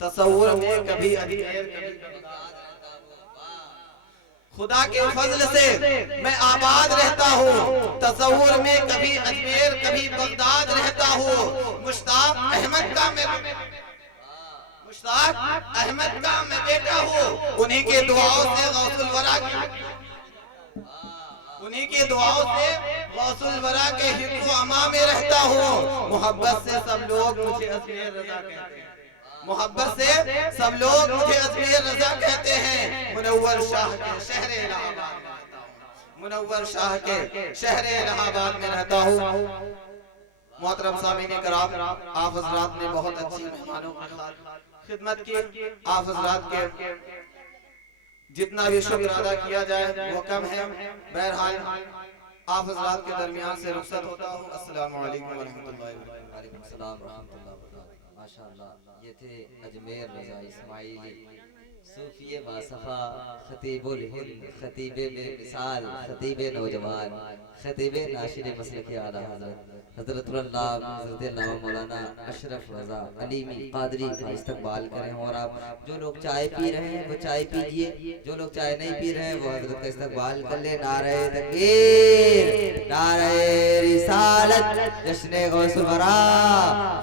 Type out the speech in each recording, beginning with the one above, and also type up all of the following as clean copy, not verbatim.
तसव्वुर में कभी अजमेर कभी बगदाद रहता हूँ। खुदा के फजल से मैं आबाद रहता हूँ। तसव्वुर में कभी अजमेर कभी बगदाद रहता हूँ। मुश्ताक अहमद का मैं बेटा हूँ। उन्हीं के दुआओं से गौसुल वरा उन्हीं की दुआओं से गौसुल वरा के हिफ्ज़ अमा में रहता हूँ। मोहब्बत से सब लोग मुझे अजमेर रजा कहते हैं। मोहब्बत से सब लोग मुझे अजमेर रजा कहते हैं। मुनव्वर शाह के शहर इलाहाबाद में रहता हूँ। मुनव्वर शाह के शहर इलाहाबाद में रहता हूँ। मोहतरम सामीन कराम, आप हजरात ने बहुत अच्छी मेहमानों की खिदमत की। आप हजरात के जितना भी शुक्र अदा किया जाए वो कम है। बहरहाल आप हजरात के दरमियान से रुखसत होता हूँ। अस्सलामु अलैकुम व रहमतुल्लाहि व बरकातहू। वालेकुम सलाम व रहमतुल्लाहि व बरकातहू। माशाअल्लाह, ये थे अजमेर रजा इस्माइली, सूफिये बासफ़ा, खतीबुल हिंद, खतीबे बेमिसाल, खतीबे नौजवान, खतीबे नाशिर मसलक आला हज़रत मौलाना अशरफ रजा अलीमी कादरी का इस्तकबाल करें। और आप जो लोग चाय पी रहे हैं वो चाय पीजिए, जो लोग चाय नहीं पी रहे हैं वो हजरत का इस्तकबाल कर ले। नारे तकबीर, नारे रिसालत, जश्न गौसुल वरा,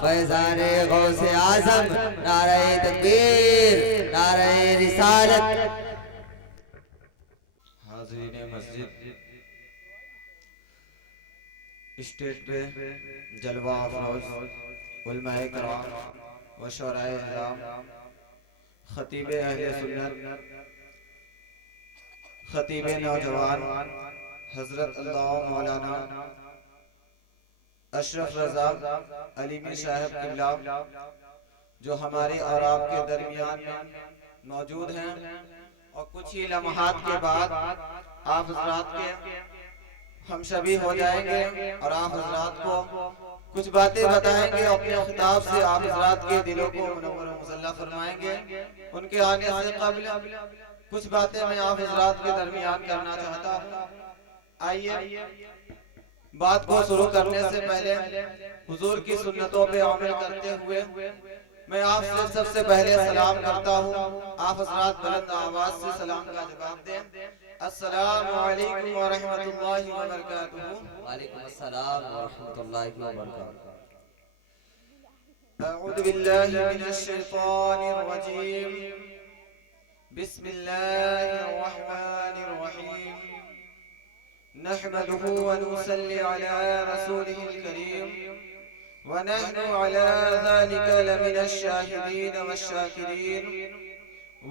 फैज़ाने गौसे आज़म, नारे तकबीर, नारे रिसालत। हाज़रीन मस्जिद, स्टेज पे जलवा अफरोज उलमाए कराम व शोराए इज़ाम, खतीबे अहले सुन्नत, खतीबे नौजवान, हजरत अल्लाह मौलाना अशरफ रजा अलीमी साहब किबला जो हमारे और आपके दरमियान में मौजूद हैं, और कुछ ही लम्हात के बाद आप हजरात के हम सभी हो जाएंगे और आप हजरात को कुछ बातें बताएंगे। अपने खिताब से आप हजरात के दिलों को मुनव्वर मुसल्ला फरमाएंगे। उनके आने से कबल कुछ बातें मैं आप हजरात के दरमियान करना चाहता हूँ। आइए, बात को शुरू करने से पहले हुजूर की सुन्नतों पे अमल करते हुए मैं आपसे सबसे पहले सलाम करता हूँ। आप हजरात बुलंद आवाज से सलाम का जवाब दें। अस्सलामु अलैकुम व रहमतुल्लाहि व बरकातहू। वालेकुम अस्सलाम व रहमतुल्लाहि व बरकातहू। अऊज़ु बिल्लाहि मिनश शैतानिर रजीम। बिस्मिल्लाहिर रहमानिर रहीम। नहमदुहु व नुसल्ली अला रसूलिहिल करीम व नहनु अला ज़ालिका लमिनश शाहिदीन वश्शाकिरीन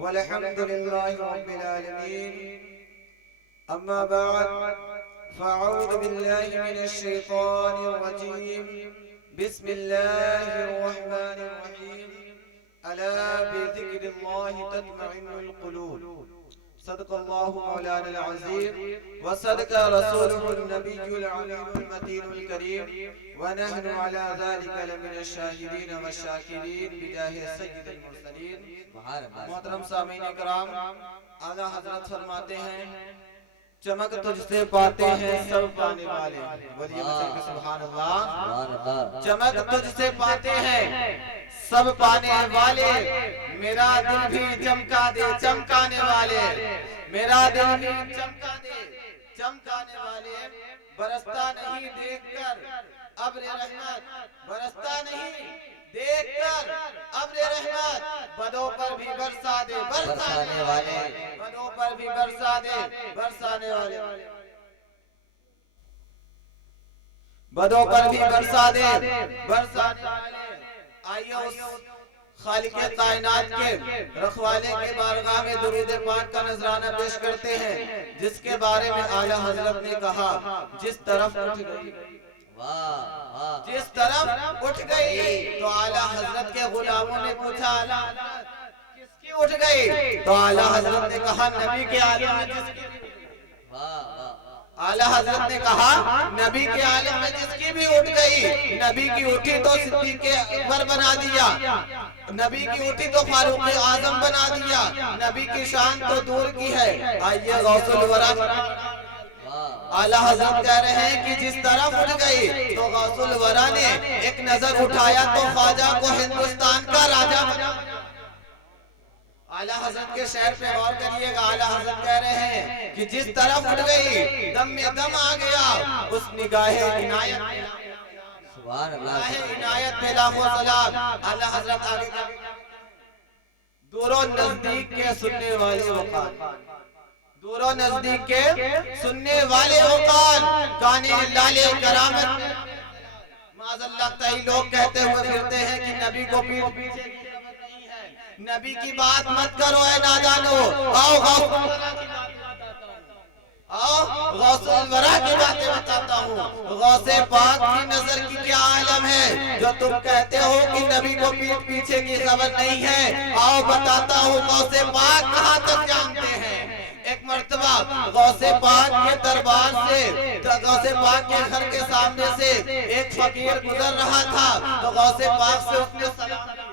वल्हम्दुलिल्लाहि रब्बिल आलमीन। अम्मा बाद, फ़अऊज़ु बिल्लाहि मिनश शैतानिर रजीम। बिस्मिल्लाहिर रहमानिर रहीम। अला बिज़िक्रिल्लाहि तत्मइन्नुल क़ुलूब। सदक़ल्लाहु मौलाना अज़ीम व सदक़ रसूलुहुन नबियुल अमीनुल मतीनुल करीम व नहनु अला ज़ालिका लमिनश शाहिदीन वश्शाकिरीन बिजाहि सय्यिदिल मुरसलीन। मोहतरम सामीन कराम, आला हज़रत फरमाते हैं, चमक तुझसे पाते हैं सब पाने वाले। बोलिए सुभान अल्लाह। चमक तुझसे पाते हैं सब पाने वाले, मेरा दिल भी चमका दे चमकाने वाले, मेरा दिल भी चमका दे चमकाने वाले। बरसता नहीं देखकर अब्र रहमत, बरसता नहीं देखकर अब्र रहमत, बदों पर भी बरसा दे बरसाने वाले, बदों पर भी बरसा दे बरसाने वाले, बदों पर भी बरसा दे बरसाने वाले। आइए उस खालिक़े कायनात के रखवाले के बारगाह में दुरूद पाक का नजराना पेश करते हैं, जिसके बारे में आला हजरत ने कहा, जिस तरफ उठ गई, जिस तरफ उठ गई, तो आला हजरत के गुलामों ने पूछा, आला किसकी उठ गई? तो आला हजरत ने कहा, नबी के आलम में जिसकी। आला हजरत ने कहा, नबी के आलम में जिसकी भी उठ गई। नबी की उठी तो सिद्दीक़ अकबर बना दिया, नबी की उठी तो फारूक आजम बना दिया, नबी की शान तो दूर की है। आइए गौसुल वरा, आला हजरत कह रहे हैं कि जिस तरफ उठ गई, तो गौसुल वरा ने एक नजर उठाया तो ख्वाजा को हिंदुस्तान का राजा बना। आला हजरत के शेर पे गौर करिएगा। आला हजरत कह रहे हैं कि जिस तरफ उठ गई दम में दम आ गया, उस निगाहे इनायत, सुभान अल्लाह, इनायत पे लाखों सलाम। आला हजरत आगे दूरों नजदीक के सुनने वाले वकाल, दूरों नजदीक के सुनने वाले वकाल, काने लाले करामत। माज़अल्लाह कई लोग कहते हुए फिरते हैं कि नबी को पीठ पीछे की खबर नहीं है। नबी की बात मत करो ऐ नादानो, आओ गौसुल वरा की बातें बताता हूँ। गौसे पाक की नजर की क्या आलम है जो तुम कहते हो कि नबी को पीठ पीछे की खबर नहीं है। आओ बताता हूँ गौसे पाक कहाँ तक जानते हैं। एक मर्तबा गौसे पाक के दरबार से, गौसे पाक के घर के सामने से एक फकीर गुजर रहा था, तो गौसे पाक से उसने सलाम किया।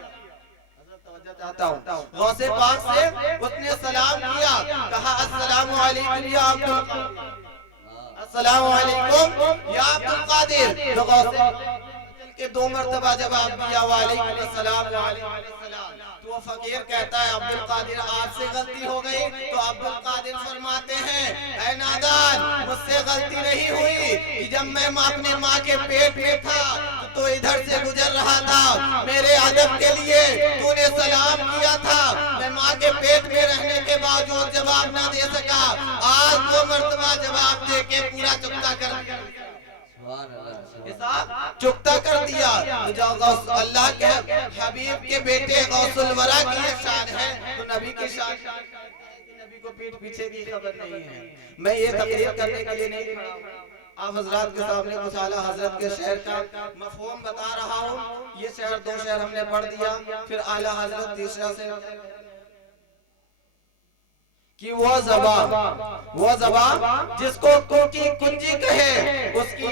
चाहता हूँ गौसे पाक से उसने सलाम किया, कहा अस्सलामु अलैकुम या अब्दुल कादिर, अस्सलामु अलैकुम या अब्दुल कादिर। तो गौसे के दो मर्तबा जवाब दिया वालेकुम अस्सलाम वालेकुम अस्सलाम। तो वो फकीर कहता है अब्दुल कादिर आपसे गलती हो गई। तो अब्दुल कादिर फरमाते हैं ऐ नादान, मुझसे गलती नहीं हुई कि जब मैं अपने माँ के पेट में था तो इधर से गुजर रहा था, मेरे अदब के लिए तूने सलाम किया था, मैं माँ के पेट में रहने के बावजूद जवाब ना दे सका। आज वो मर्तबा जवाब दे के पूरा चुकता कर दिया, चुकता कर दिया। तो अल्लाह के हबीब के बेटे गौसुल वरा की शान है, तो नबी की शान, नबी को पीठ पीछे की खबर नहीं है। मैं ये तकरीर करने के लिए नहीं खड़ा हूं, आप हजरात के सामने कुछ आला हजरत के शेर का मफहूम बता रहा हूँ। ये शेर दो शेर हमने पढ़ दिया, फिर आला हजरत तीसरा से कि वो ज़बान जिसको की कुंजी कहे उसकी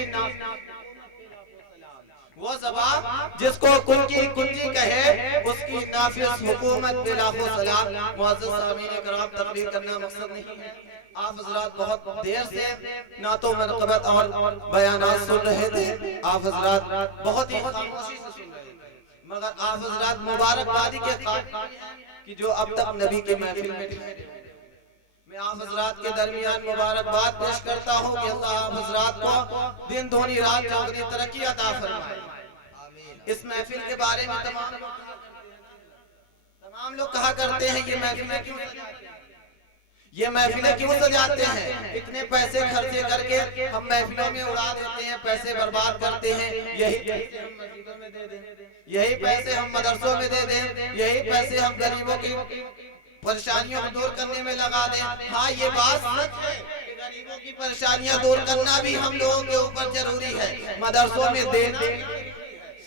वो ज़बान जिसको कुंजी कहे उसकी नाफिस हुकूमत पे लाखों सलाम। मुअज़्ज़ज़ सामीन किराम, तकरीर करना मकसद नहीं है। आप हजरात बहुत देर से ना तो मनक़बत और बयानात सुन रहे थे, आप हजरात बहुत ही खामोशी से सुन रहे थे, मगर आप हजरात मुबारकबादी के काबिल कि जो अब तक नबी के महफिल में ठहरे। मैं आप हजरात के दरमियान मुबारकबाद पेश करता हूँ कि अल्लाह आप हजरात को दिन दूनी रात चौगनी तरक्की अता फरमाए। इस महफिल के बारे में तमाम लोग कहा करते हैं ये महफिलें क्यों सजाते हैं, ये महफिलें क्यों सजाते हैं, इतने पैसे खर्चे करके हम महफिलों में उड़ा देते हैं, पैसे बर्बाद करते हैं। यही पैसे हम मस्जिदों में दे दें, यही पैसे हम मदरसों में दे दें, यही पैसे हम गरीबों की परेशानियों को दूर करने में लगा दें। हाँ ये बात सच है कि गरीबों की परेशानियां दूर करना भी हम लोगों के ऊपर जरूरी है, मदरसों में देना,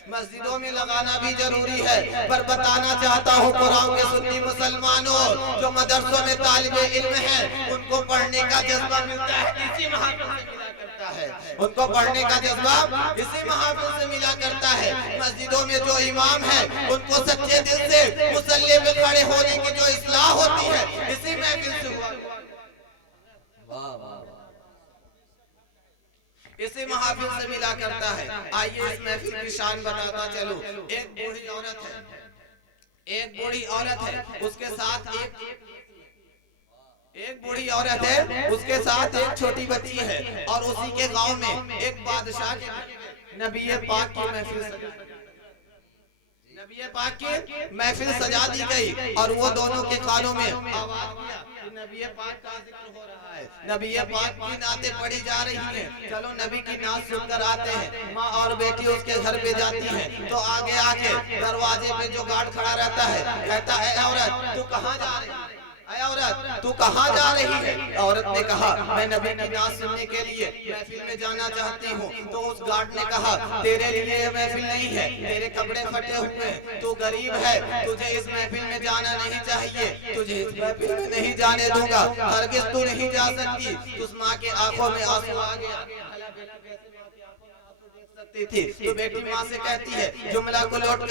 मस्जिदों में लगाना भी जरूरी है। पर बताना चाहता हूँ कुरान के सुन्नी मुसलमानों, जो मदरसों में तालिबे इल्म है उनको पढ़ने का जज्बा मिलता है इसी महफिल से मिला करता है, उनको पढ़ने का जज्बा इसी महफिल से मिला करता है। मस्जिदों में जो इमाम है उनको सच्चे दिल से मुसल्ले में खड़े होने की जो इस्लाह होती है इसी महफिल से हुआ, इसी महफिल से मिला करता है। आइए इस महफिल की शान बताता चलो। एक बूढ़ी औरत है, एक बूढ़ी औरत है, उसके साथ एक बूढ़ी औरत है, उसके साथ एक छोटी बच्ची है, और उसी के गांव में एक बादशाह के नबी पाक की महफिल नबी पाक की महफिल सजा दी गई, और वो दोनों के कानों में आवाज किया कि नबी पाक का जिक्र हो रहा है, नबी पाक की नाते पढ़ी जा रही हैं, चलो नबी की नात सुनकर आते हैं। माँ और बेटी उसके घर पे जाती हैं, तो आगे आके दरवाजे पे जो गार्ड खड़ा रहता है कहता है औरत तू कहाँ जा रही है, औरत तू कहाँ जा रही है। औरत ने कहा मैं नबी की नात सुनने के लिए महफिल में जाना चाहती हूँ। तो उस गार्ड ने कहा तेरे लिए ये महफिल नहीं है, तेरे कपड़े फटे हुए हैं, तू गरीब है, तुझे इस महफिल में जाना नहीं चाहिए, तुझे इस महफिल में नहीं जाने दूंगा, हरगिज़ तू नहीं जा सकती। उस माँ के आंखों में आंसू आ गया। थी तो बेटी माँ से कहती है, जुमला को नोट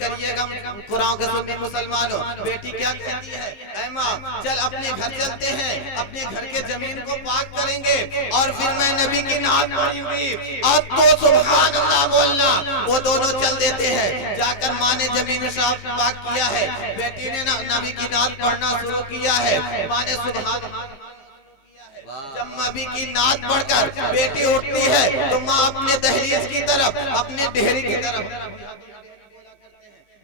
करिएगा कुरान के सुन्नी मुसलमानों। बेटी क्या कहती है, ऐ माँ चल अपने घर चलते हैं, अपने घर के जमीन को पाक करेंगे और फिर मैं नबी की नात पढ़ूंगी और तो सुभान अल्लाह बोलना। वो दोनों चल देते हैं, जाकर माँ ने जमीन साफ पाक किया है, बेटी ने नबी की नात पढ़ना शुरू किया है। माँ ने सुभान जब नबी की नात पढ़कर बेटी उठती है तो माँ अपने दहलीज की तरफ, अपने डेहरी की तरफ,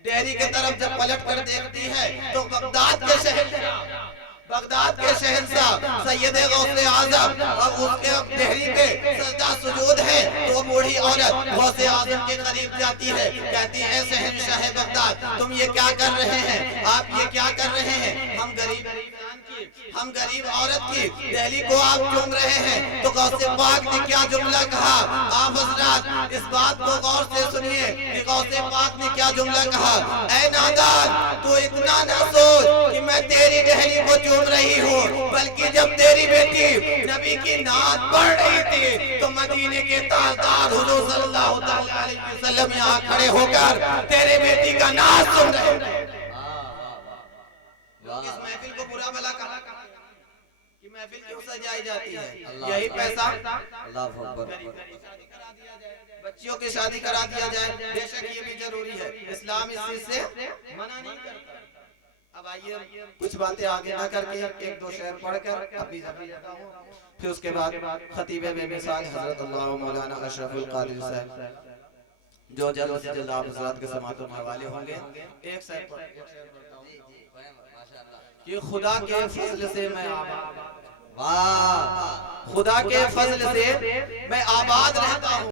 डेहरी की तरफ जब पलट कर देखती है तो बगदाद के शहंशाह सैयद गौसे आजम और उसके डेहरी पे सजदा सुजूद है। तो बूढ़ी औरत गौसे आजम के करीब जाती है, कहती है शहंशाह बगदाद तुम ये क्या कर रहे हैं, आप ये क्या कर रहे हैं, हम गरीब औरत की दहली को आप चूम रहे हैं। तो गौसे पाक ने क्या जुमला कहा, आप हजरात इस बात को गौर से सुनिए कि गौसे पाक ने क्या जुमला कहा, ऐ नादान तू इतना ना सोच कि मैं तेरी दहली को चूम रही हूँ, बल्कि जब तेरी बेटी नबी की नात पढ़ रही थी तो मदीने के ताजदार हुजूर सल्लल्लाहु अलैहि वसल्लम यहाँ खड़े होकर तेरे बेटी का नात सुन रहे थे। इस महफिल को बुरा भला कहा कि महफिल क्यों सजाई जाती है, यही पैसा बच्चियों की शादी करा दिया जाए, बेशक ये भी जरूरी है, इस्लाम इस चीज से मना नहीं करता। अब आइए कुछ बातें आगे ना करके एक दो शेर पढ़कर अपनी जाता हूँ, फिर उसके बाद खतीब बेमिसाल हजरत अल्लाह मौलाना अशरफुल कादिर साहब जो जल्द से जल्द आप हजरात के समातों में हवाले होंगे। एक शेर कि खुदा के फजल से मैं आबाद, खुदा के फजल से मैं आबाद रहता हूँ।